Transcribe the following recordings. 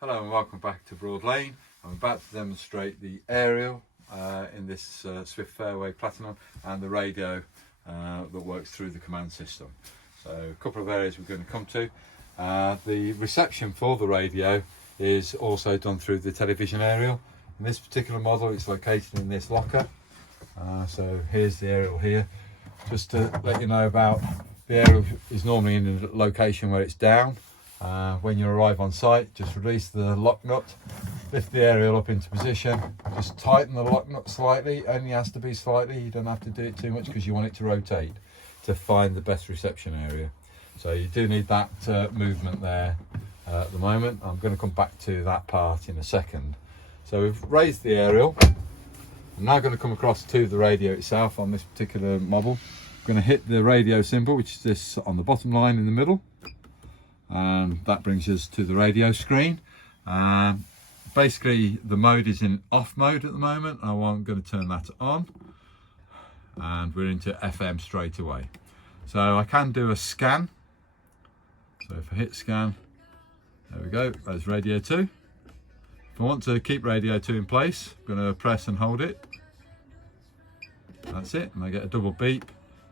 Hello and welcome back to Broadlane. I'm about to demonstrate the aerial in this Swift Fairway Platinum and the radio that works through the command system. So a couple of areas we're going to come to. The reception for the radio is also done through the television aerial. In this particular model it's located in this locker. So here's the aerial here. Just to let you know about the aerial is normally in a location where it's down. When you arrive on site, just release the lock nut, lift the aerial up into position, just tighten the lock nut slightly, only has to be slightly, you don't have to do it too much because you want it to rotate to find the best reception area. So you do need that movement there at the moment. I'm going to come back to that part in a second. So we've raised the aerial. I'm now going to come across to the radio itself on this particular model. I'm going to hit the radio symbol, which is this on the bottom line in the middle. And that brings us to the radio screen. Basically the mode is in off mode at the moment. I'm going to turn that on and we're into FM straight away. So I can do a scan. So if I hit scan, there we go, there's radio 2. If I want to keep radio 2 in place, I'm going to press and hold it. That's it, and I get a double beep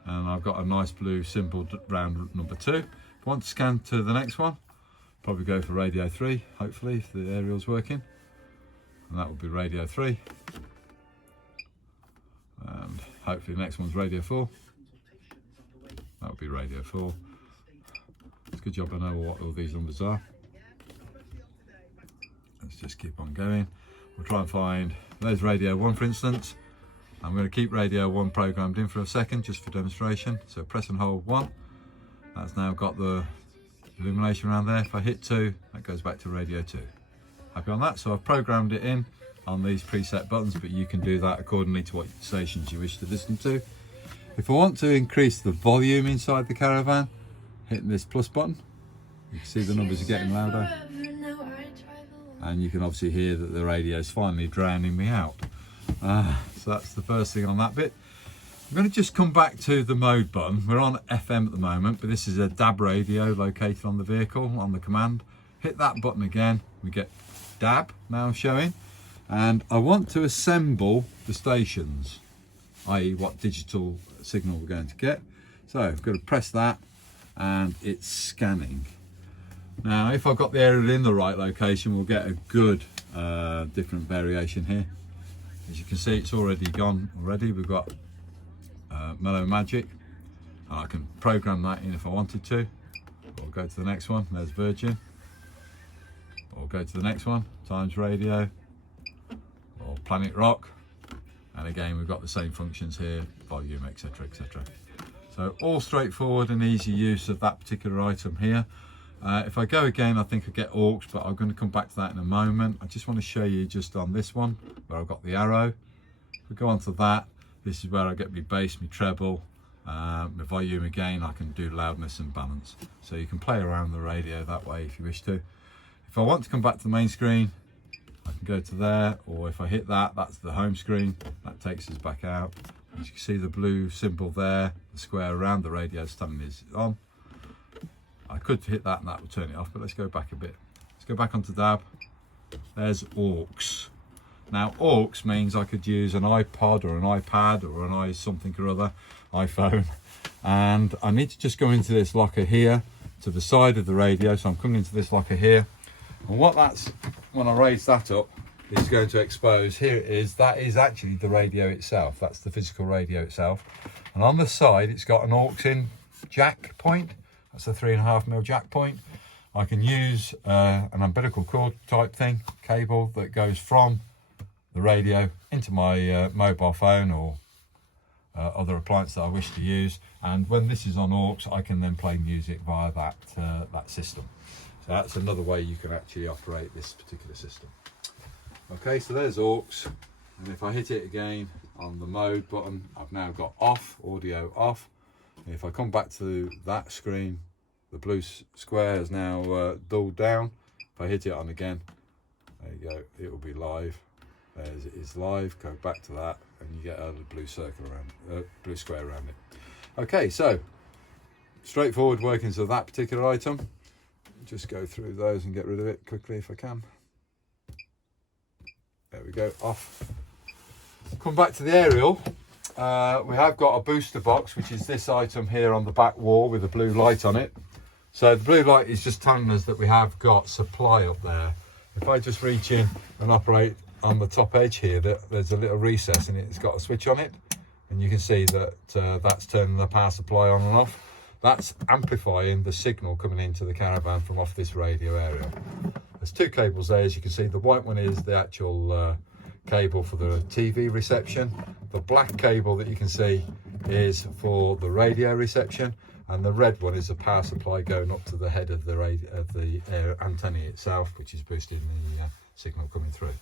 and I've got a nice blue symbol round number 2. Want to scan to the next one, probably go for radio 3, hopefully, if the aerial's working, and that will be radio 3, and hopefully the next one's radio 4, that will be radio 4. It's a good job I know what all these numbers are. Let's just keep on going. We'll try and find, there's radio 1 for instance. I'm going to keep radio 1 programmed in for a second just for demonstration, so press and hold 1. That's now got the illumination around there. If I hit 2, that goes back to radio 2. Happy on that? So I've programmed it in on these preset buttons, but you can do that accordingly to what stations you wish to listen to. If I want to increase the volume inside the caravan, hitting this plus button, you can see the numbers are getting louder. And you can obviously hear that the radio is finally drowning me out. So that's the first thing on that bit. I'm going to just come back to the mode button. We're on FM at the moment, but this is a DAB radio located on the vehicle, on the command. Hit that button again, we get DAB now showing. And I want to assemble the stations, i.e. what digital signal we're going to get. So I've got to press that and it's scanning. Now if I've got the aerial in the right location, we'll get a good different variation here. As you can see, it's already gone already. We've got Mellow Magic, and I can program that in if I wanted to. Or go to the next one, there's Virgin, or go to the next one, Times Radio, or Planet Rock, and again we've got the same functions here, volume, etc, etc. So all straightforward and easy use of that particular item here. If I go again, I think I get aux, but I'm going to come back to that in a moment. I just want to show you just on this one where I've got the arrow. If we go on to that, this is where I get my bass, my treble, my volume again. I can do loudness and balance. So you can play around the radio that way if you wish to. If I want to come back to the main screen, I can go to there, or if I hit that, that's the home screen. That takes us back out. As you can see the blue symbol there, the square around the radio standing is on. I could hit that and that will turn it off, but let's go back a bit. Let's go back onto DAB. There's aux. Now aux means I could use an iPod or an iPad or an something or other, iPhone, and I need to just go into this locker here to the side of the radio. So I'm coming into this locker here, and what that's, when I raise that up, is going to expose, here it is, that is actually the radio itself. That's the physical radio itself, and on the side it's got an aux in jack point. That's a 3.5mm jack point. I can use an umbilical cord type thing, cable that goes from the radio into my mobile phone or other appliance that I wish to use, and when this is on aux I can then play music via that system. So that's another way you can actually operate this particular system. Okay, so there's aux, and if I hit it again on the mode button, I've now got off, audio off. And if I come back to that screen, the blue square is now dulled down. If I hit it on again, there you go, it will be live. There's it is live. Go back to that and you get a blue circle around, blue square around it. Okay, so straightforward workings of that particular item. just go through those and get rid of it quickly if I can. There we go, off. Come back to the aerial. We have got a booster box, which is this item here on the back wall with a blue light on it. So the blue light is just telling us that we have got supply up there. If I just reach in and operate on the top edge here, there's a little recess and it's got a switch on it. And you can see that that's turning the power supply on and off. That's amplifying the signal coming into the caravan from off this radio area. There's two cables there, as you can see. The white one is the actual cable for the TV reception. The black cable that you can see is for the radio reception, and the red one is the power supply going up to the head of the antenna itself, which is boosting the signal coming through.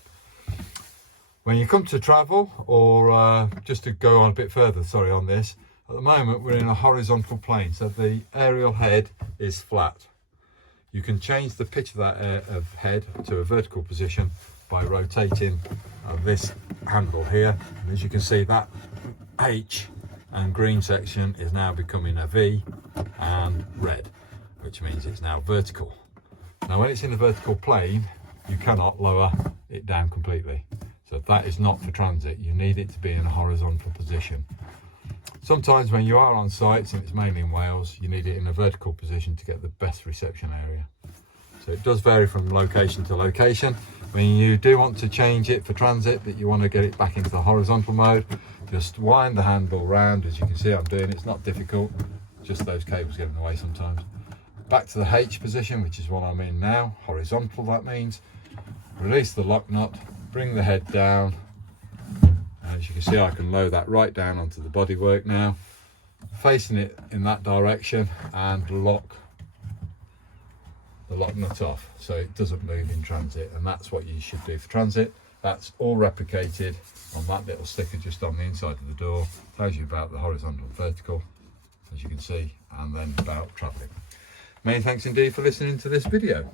When you come to travel, or just to go on a bit further, sorry, on this, at the moment we're in a horizontal plane, so the aerial head is flat. You can change the pitch of that head to a vertical position by rotating this handle here, and as you can see, that H and green section is now becoming a V and red, which means it's now vertical. Now when it's in the vertical plane, you cannot lower it down completely, so that is not for transit. You need it to be in a horizontal position. Sometimes when you are on sites, and it's mainly in Wales, you need it in a vertical position to get the best reception area. So it does vary from location to location. When you do want to change it for transit, but you want to get it back into the horizontal mode, just wind the handle round. As you can see I'm doing, it's not difficult, just those cables get in the way sometimes. Back to the H position, which is what I'm in now, horizontal that means. Release the lock nut, bring the head down. As you can see, I can lower that right down onto the bodywork now, facing it in that direction, and lock the lock nut off so it doesn't move in transit. And that's what you should do for transit. That's all replicated on that little sticker just on the inside of the door. Tells you about the horizontal and vertical, as you can see, and then about travelling. Many thanks indeed for listening to this video.